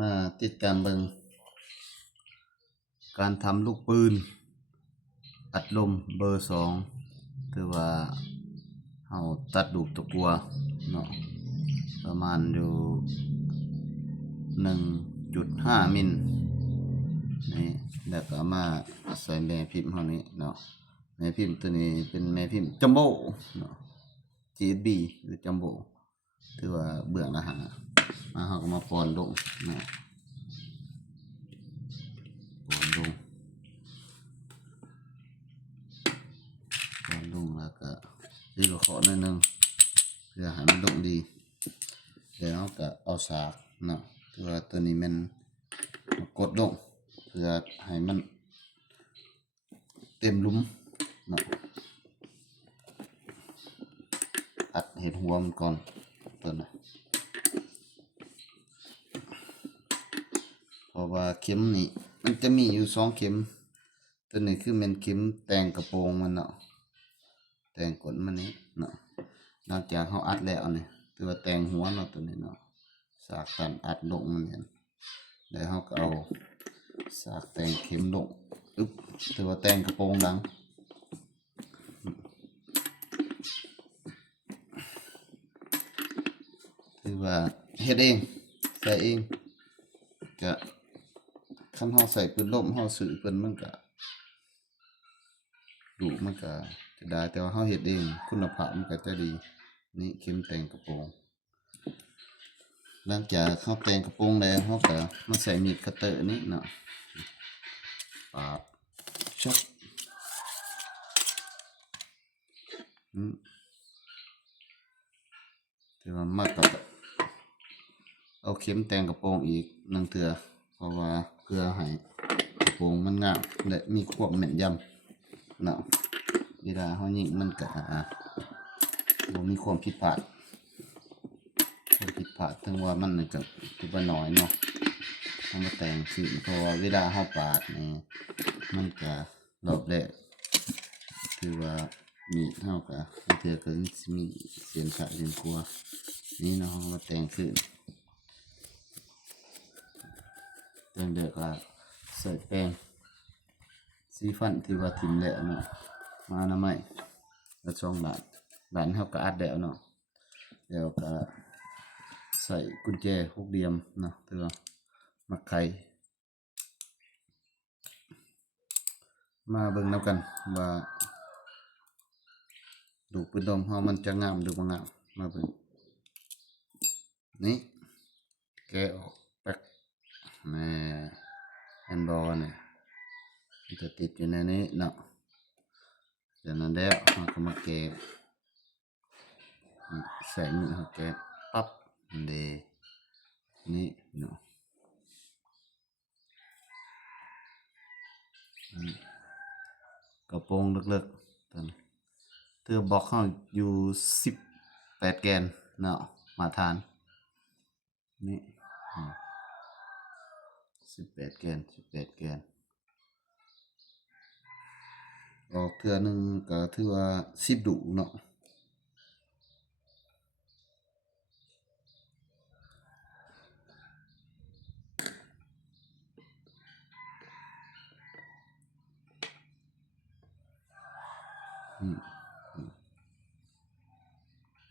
มาติดตามเบิ่งการทำลูกปืนอัดลมเบอร์2ถือว่าเฮาตัดลูกตะกัวเนาะประมาณอยู่ 1.5 มิลนี่แล้วก็มาใส่แม่พิมพ์เฮานี้เนาะแม่พิมพ์ตัวนี้เป็นแม่พิมพ์จัมโบ้เนาะ GSB หรือจัมโบ้ถือว่าเบื้องละหามาเฮาก็มาปอนลงเนาะปอนลงแล้วก็ดีกว่าขอหน่อยนึงเพื่อให้มันลงดีแล้วก็เอาสากเนาะถือว่าตัวนี้มันกดลงเพื่อให้มันเต็มหลุมเนาะตัดเห็ดหัวมันก่อนตัวน่ะเพราะว่าเข็มนี่มันจะมีอยู่2เข็มตัวนี้คือมันเข็มแต่งกระโปรงมันเนาะแต่งกดมันนี้เนาะหลังจากเขาอัดแล้วนี่ถือว่าแต่งหัวเนาะตัวนี้เนาะสากตันอัดลงมันเนี่ยแล้วเขาก็เอาสากแต่งเข็มลงอึ๊บถือว่าแต่งกระโปรงดังถือว่าเฮ็ดเองใส่เองก็คันเฮาใส่ปืนลมเฮาซื้อเพิ่นมันก็ดูมันก็จะได้แต่ว่าเฮาเฮ็ดเองคุณภาพมันก็จะดีนี่เข็มแต่งกระโปรงหลังจากเฮาแต่งกระโปรงแล้วเฮาก็มาใส่มีดคัตเตอร์นี้เนาะปาดชักถือว่ามาตัดเอาเข็มแต่งกระโปรงอีก1เทื่อเพราะว่าเพื่อให้กระโปรงมันงามและมีความแม่นยำเนาะเวลาเฮายิงมันก็บ่มีความผิดพลาดถึงว่ามันก็ถือว่าน้อยเนาะเฮามาแต่งขึ้นเพราะว่าเวลาเฮาปาดนี่มันก็รอบแรกถือว่ามีเฮาก็เทื่อก็สิมีเสียนขาดเสียนกลัวนี่เนาะเฮามาแต่งขึ้นแต่งเด็กก็ใส่แป้งสีฟันที่ว่าทิ่มแล้วเนาะมาอนามัยละ2 บาทเฮาก็อัดแล้วเนาะแล้วก็ใส่กุญแจ6เหลี่ยมเนาะเพื่อมาไขมาเบิ่งนำกันว่าลูกปืนลมเฮามันจะงามหรือบ่งามมาเบิ่งนี่แกะออกแป๊กแม่แอนบอลนี่มันจะติดอยู่ในนี้เนาะจากนั้นแล้วเฮาก็มาแกะใส่มือเฮาแกะปั๊บเดนี่เนาะกระโปรงเล็กๆตัวนี้เทื่อบอกเฮาอยู่18แกนเนาะมาทานนี่18แกนออกเทื่อนึงก็ถือว่า10ดุเนาะ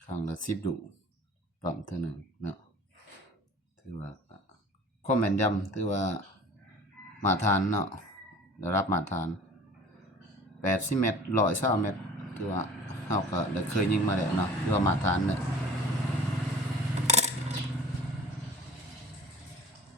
ครั้งละ10ดุปั๊มเทื่อนึงเนาะถือว่าความแม่นยำถือว่ามาทานเนาะได้รับมาทาน80 เมตร120 เมตรถือว่าเฮาก็ได้เคยยิงมาแล้วเนาะถือว่ามาทานเนี่ย